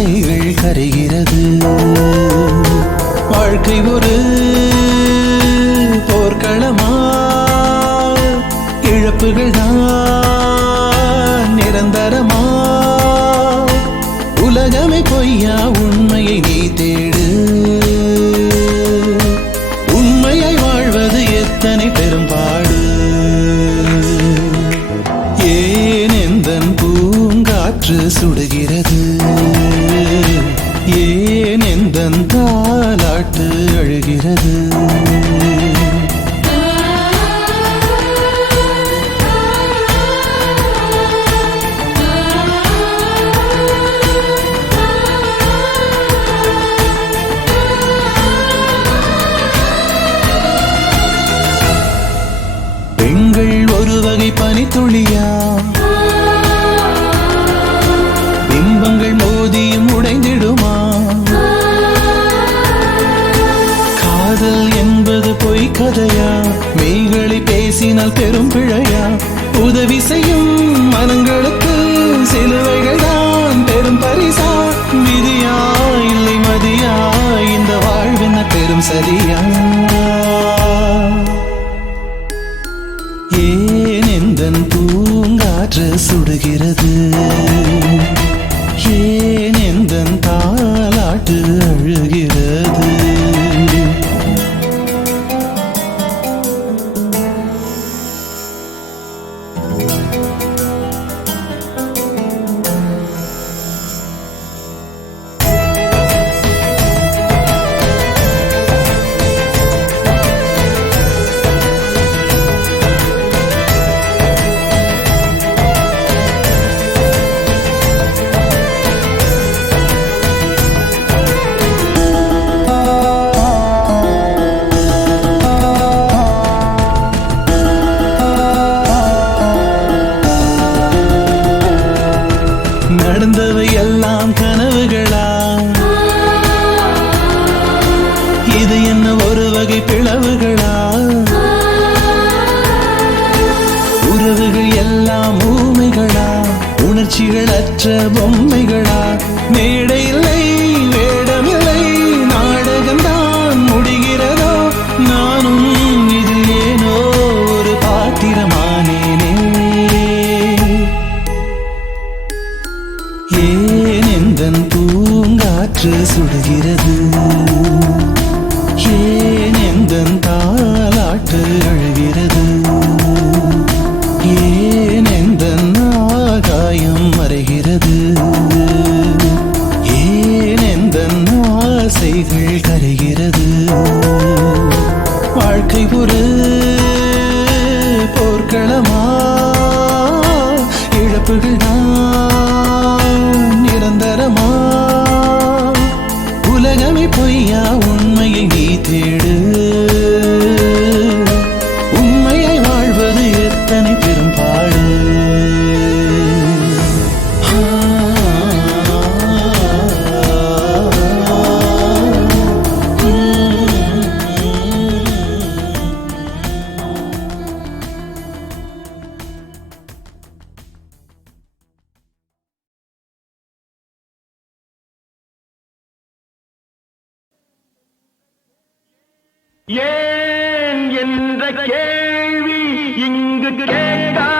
say you அசையும் மனங்களுக்கு சிலுவைகள் Acabamos. ஏன் என்ற கேள்வி இங்கு கேட்காமல்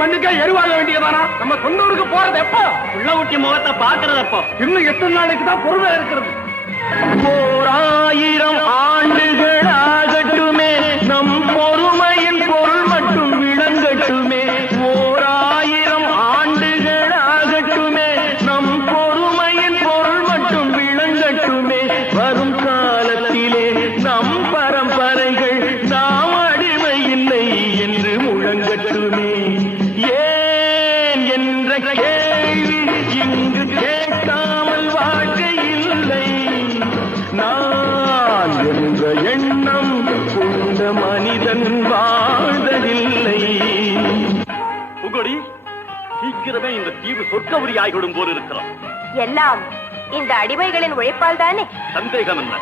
மண்ணுக்கே எருவாக வேண்டியதானா? நம்ம சொந்த ஊருக்கு போறது எப்போ? உள்ள ஊட்டி முகத்தை பாக்குறது எப்போ? இன்னும் எத்தனை நாளைக்கு தான் பொறுமை இருக்கிறது. ஓர் ஆயிரம் ஆண்டுகள் கேள்வி இங்கு கேட்காமல் வாழ்க்கை இல்லை. நான் என்ற எண்ணம் கொண்ட மனிதன் வாழ்வதில்லை. புகழி சீக்கிரமே இந்த தீவு சொர்க்கவரி ஆகிவிடும் போல் இருக்கிறோம் எல்லாம் இந்த அடிமைகளின் உழைப்பால் தானே? சந்தேகம் என்ன?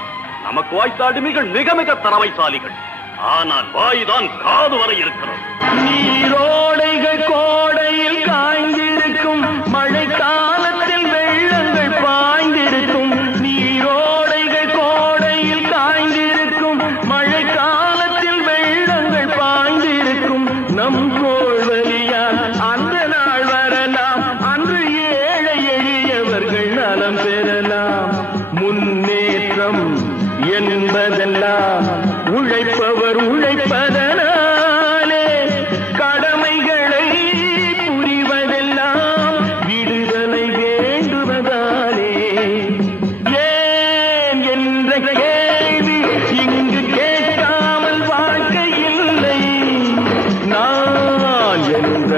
நமக்கு வாய்த்த அடிமைகள் மிக மிக திறமைசாலிகள். ஆனால் வாய்தான் காது வரை இருக்கிறது. நீரோடைகள் கோடையில் காய்ந்திருக்கும்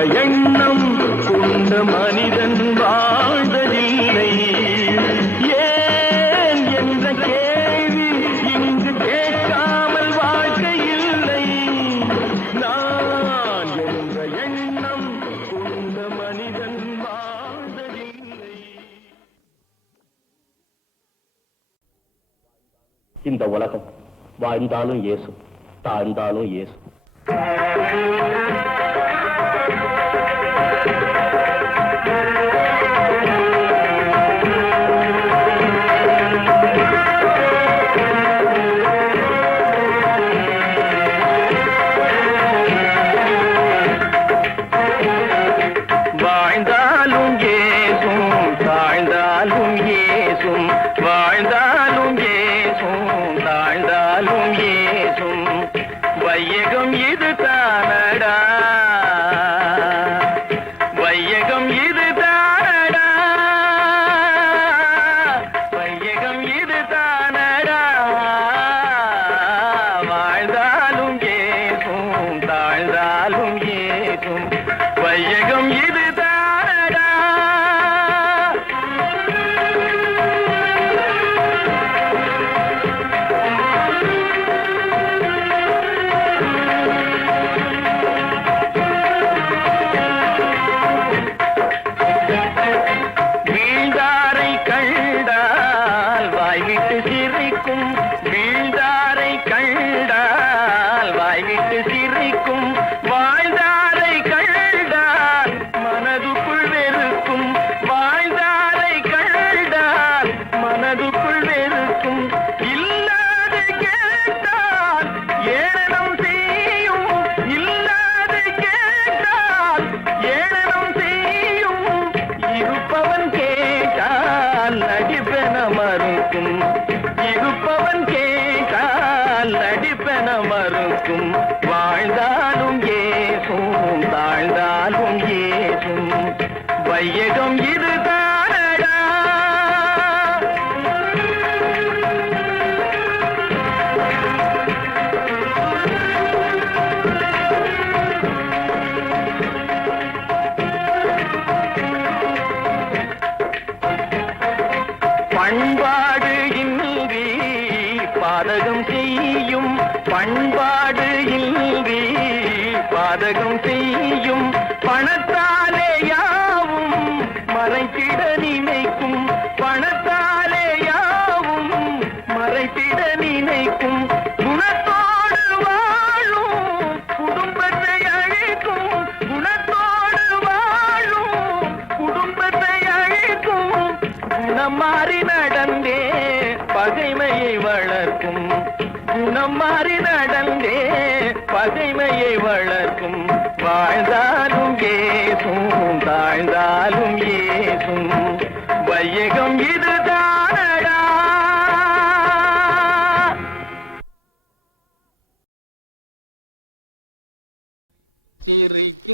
எண்ணம் கொண்ட மனிதன் வாழ்வதில்லை. ஏன் என்ற கேள்வி இங்கு கேட்காமல் வாழ்க்கையில்லை? நான் என்ற எண்ணம் கொண்ட மனிதன் வாழ்வதில்லை. இந்த உலகம் வாழ்ந்தாலும் இயேசு தாழ்ந்தாலும் இயேசு. you.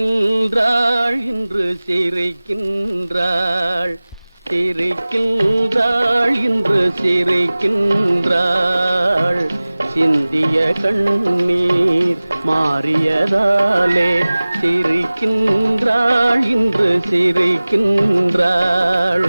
சிரிக்கின்றாள் இன்று சிரிக்கின்றாள். சிரிக்கின்றாள் இன்று சிரிக்கின்றாள். சிந்திய கண்ணீர் மாறியதாலே சிரிக்கின்றாள் இன்று சிரிக்கின்றாள்.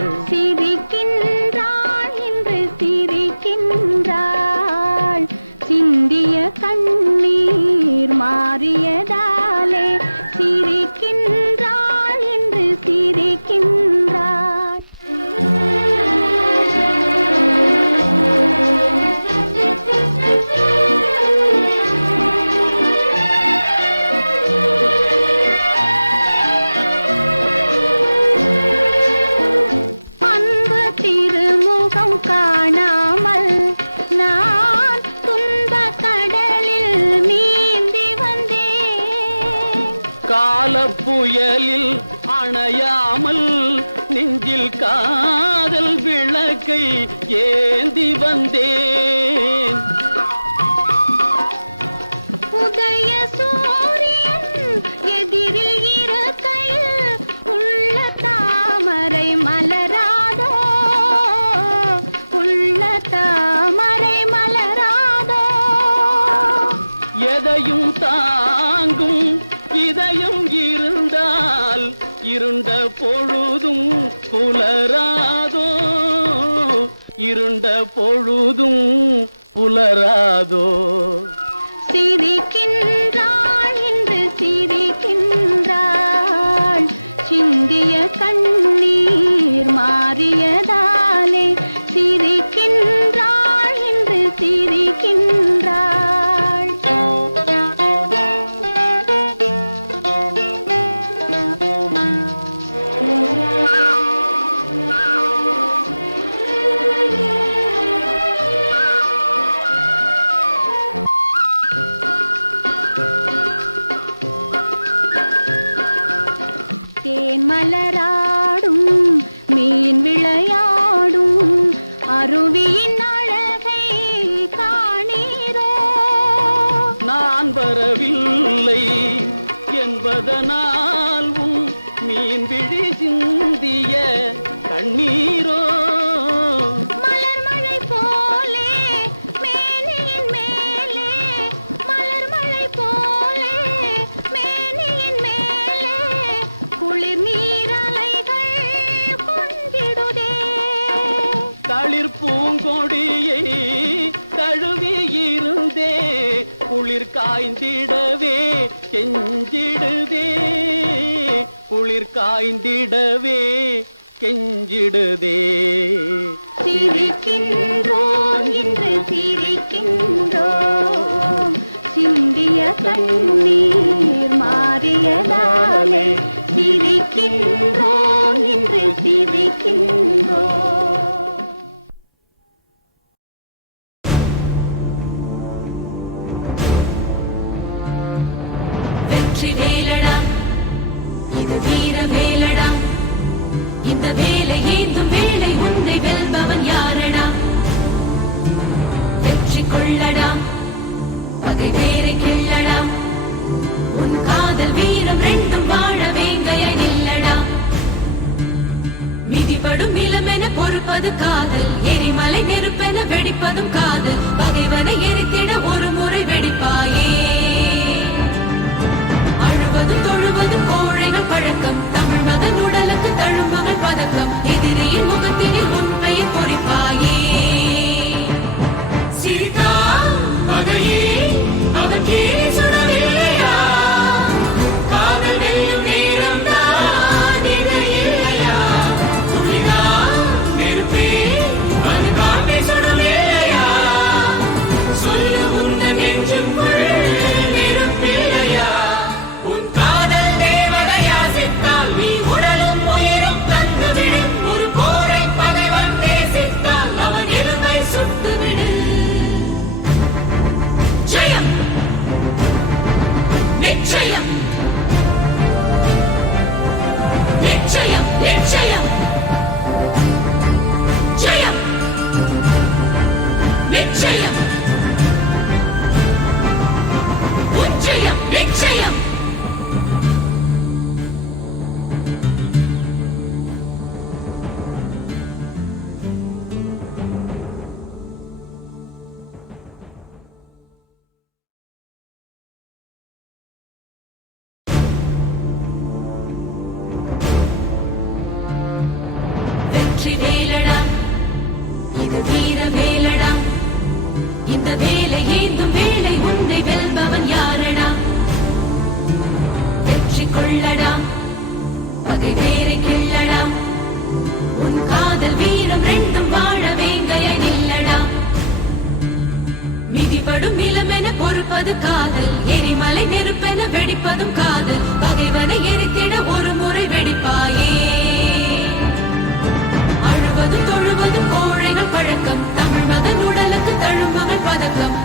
இருண்ட பொழுதும் புலராதோ? சிரிக்கின்றாள் என்று சிரிக்கின்றாள். சிந்திய கண்ணீர் மாறியதாலே சிரிக்கின்றாள் என்று சிரிக்கின்ற அருவியின் அழகை காணீரோ? நான் வரவில்லை என்பதனால் உன் மீன் விழி சிந்திய கண்ணீர்? காய்ந்திடவே கெஞ்சிடுதே குளிர் காய்ந்திடவே கெஞ்சிடுதே. சிரிக்கின்றோம் இன்று சிரிக்கின்றோம். சிந்திய கண்ணீர் மாறியதாலே சிரிக்கின்றோம் இன்று சிரிக்கின்றோம். வெடிப்பதும் காதல். பகைவனை எரித்திட ஒரு முறை வெடிப்பாயே. அழுவதும் தொழுவதும் கோழைகள் பழக்கம். தமிழ் மகன் உடலுக்கு தழும்புகள் பதக்கம். எதிரியின் முகத்தினில் உண்மையை பொறிப்பார். வெற்றி வேலடா இது வீர வேலடா இந்த வேலை ஏந்தும் வேலை உன்னை வெல்பவன் யாரடா வெற்றி கொள்ளடா பகை வேறு கிள்ளடா உன் காதல் வீரம் ரெண்டும் வாழ வேங்கைய நில்லடா மிதிபடும் இளமென பொறுப்பது காதல். எரிமலை நெருப்பென வெடிப்பதும் காதல். பகைவரை எரித்திட ஒரு முறை வெடிப்பாயே. தொழுவது தொழுவது கோழைகள் பழக்கம். தமிழ் மகன் உடலுக்கு தழுமகள் பதக்கம்.